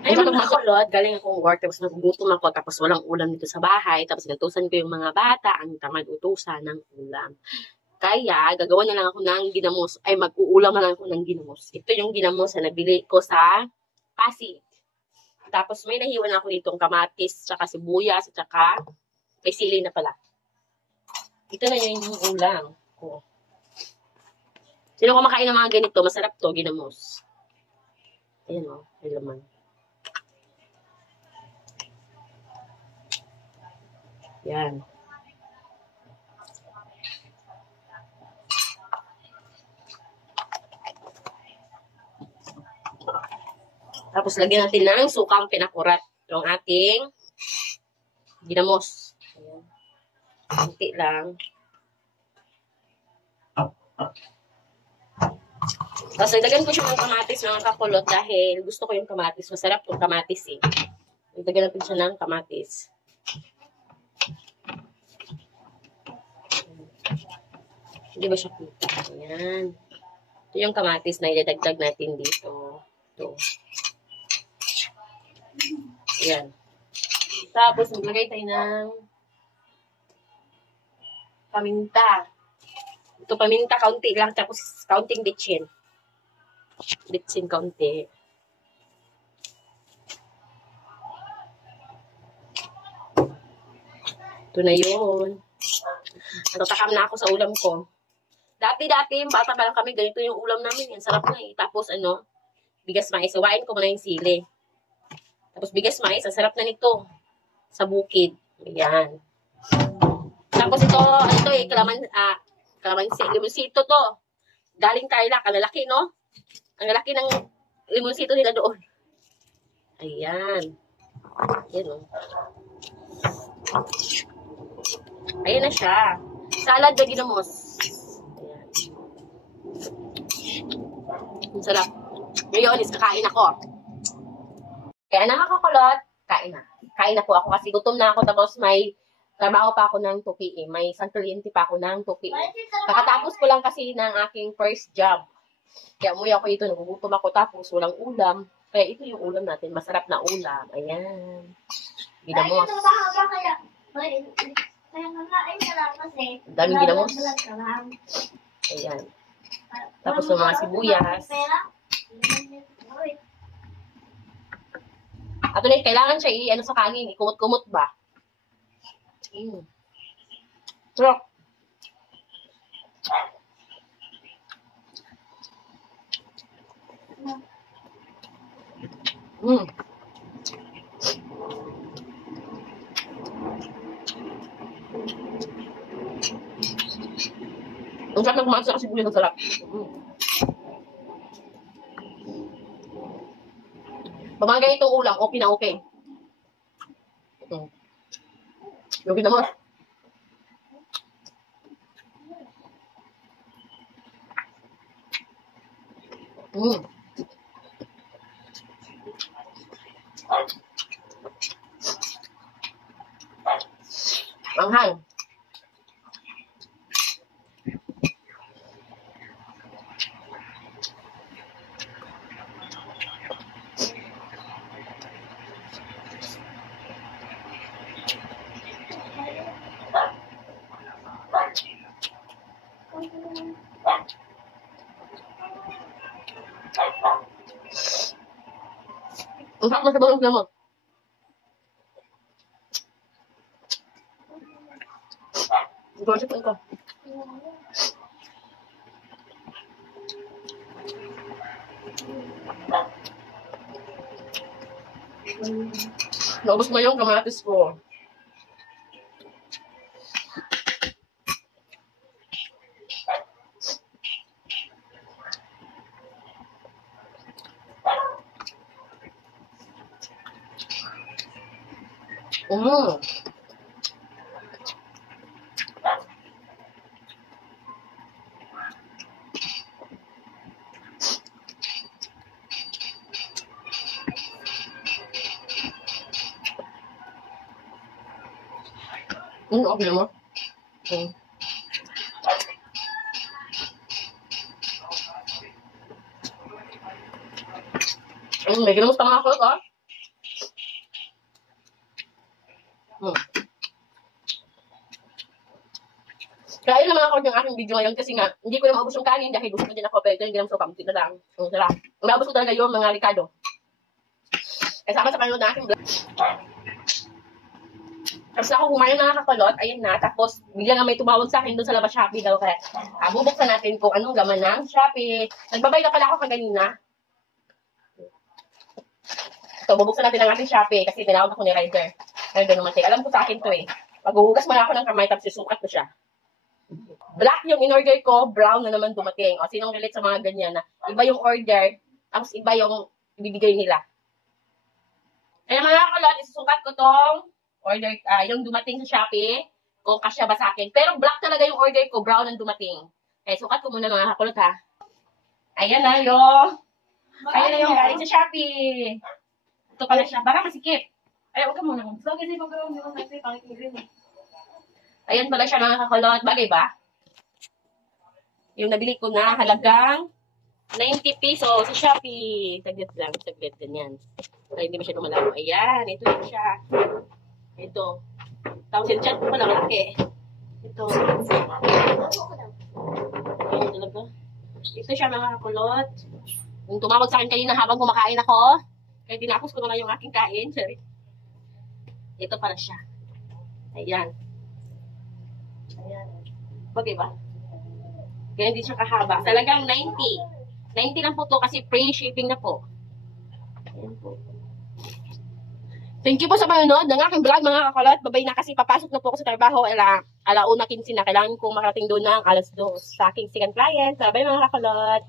Ay, mga kulot, galing akong work, tapos nagugutom ako, tapos walang ulam dito sa bahay, tapos inutusan ko yung mga bata, ang tamad utusan ng ulam. Kaya, gagawa na lang ako ng ginamos, ay mag-uulam na lang ako ng ginamos. Ito yung ginamos na nabili ko sa Pasig. Tapos may nahiwan ako ditong kamatis, tsaka sibuyas, tsaka may sili na pala. Ito na yung ulam ko. Sino kumakain ng mga ganito? Masarap to, ginamos. Ayan o, may laman. Yan. Tapos lagyan natin ng sukang pinakurat. Yung ating ginamos. Ayan. Kunti lang. Tapos nagdagan ko siya ng kamatis mga kakulot dahil gusto ko yung kamatis. Masarap yung kamatis eh. Nagdagan natin siya ng kamatis. Hindi ba siya kita? Ayan. Ito yung kamatis na idadagdag natin dito. Ito. Ayan. Tapos maglagay tayo ng paminta. Ito paminta, kaunti lang. Tapos kaunting bitchin. Bitchin kaunti. Ito na yun. Natatakam na ako sa ulam ko. Dati, bata pa lang kami, ganito yung ulam namin. Yan, sarap na eh. Tapos bigas mais. Iwain ko muna yung sili. Tapos bigas mais, ang sarap na nito. Sa bukid. Ayan. Tapos ito, kalamansi, limonsito to. Galing Tarlac, ang lalaki, no? Ang lalaki ng limonsito nila doon. Ayan. Ayan, no? Ayan na siya. Salad na ginamos. Ayan. Ang sarap. Ngayon, kakain ako. Kaya nakakakulot, kain na. Kain na po ako kasi gutom na ako tapos may trabaho pa ako ng 2 p.m. May isang kliente pa ako ng 2 p.m. Kakatapos ko lang kasi ng aking first job. Kaya umuwi ako dito, nagugutom ako tapos walang ulam. Kaya ito yung ulam natin, masarap na ulam. Ayan. Ginamos. Daming ginamos. Ayan. Tapos yung mga sibuyas. At ulit, kailangan siya i-ano sa kanin, ikumot-kumot ba? Sarap. Ang sarap ng kumain sa sibuyas, ang sarap. Pamagay itong ulam, okay na okay. Yung ginamos. Manghang. Ang sarap na sa balong ginamos. Gorgeous ko. Naubos mo yung kamatis ko. Okay mo. May ginamos pa mga kulot, oh. Kaya yun naman ako yung aking video ngayon kasi nga, hindi ko na maubos yung kanin dahil gusto ko din ako, pero ito yung ginamos ko, pamutin na lang. Sarap. Maubos ko talaga yung mga Ricardo. Kasama sa panood na aking vlog. Tapos ako kumain mga kakulot, ayun na, tapos bigla nga may tumawag sa akin doon sa labas Shopee daw, kaya bubuksan natin kung anong gaman ng Shopee. Nagbabay na pala ako kanina. So, bubuksan natin ang ating Shopee kasi tinawag ako ni Ryder. Ayun, ganun matay. Alam ko sa akin to eh. Maghuhugas muna ako ng kamay tapos susukat ko siya. Black yung in-order ko, brown na naman dumating. O, sinong relate sa mga ganyan na iba yung order, tapos iba yung ibibigay nila. Kaya mga kakulot, isusukat ko tong order, yung dumating sa Shopee, kung kasya ba sa akin. Pero black talaga yung order ko, brown ang dumating. Eh, sukat ko muna mga kakulot ha. Ayan na yung galing sa Shopee. Ito pala siya. Baka masikip. Ay, huwag ka muna. So, kasi pag-gawin mo kasi pangit mo rin. Ayan pala siya mga kakulot. Bagay ba? Yung nabili ko na halagang 90 pesos sa Shopee. Saglit lang. Saglit. Ganyan. Ay, hindi masyadong malabo. Ayan. Ito yun siya. Ito. Tapos yung chat ko pala malaki. Ito. Ayan talaga. Ito siya mga kakulot. Yung tumawag sa akin kanina habang kumakain ako. Kaya tinapos ko na lang yung aking kain. Sorry. Ito pala siya. Ayan. Ayan. Bagay ba? Kaya hindi siya kahaba. Talagang 90. 90 lang po to kasi free shipping na po. Ayan po. Thank you po sa panonood ng aking vlog mga kakulot. Babay na kasi papasok na po ako sa trabaho. Alauna 15 na. Kailangan ko makarating doon ng alas 2 sa aking second client. Bye mga kakulot.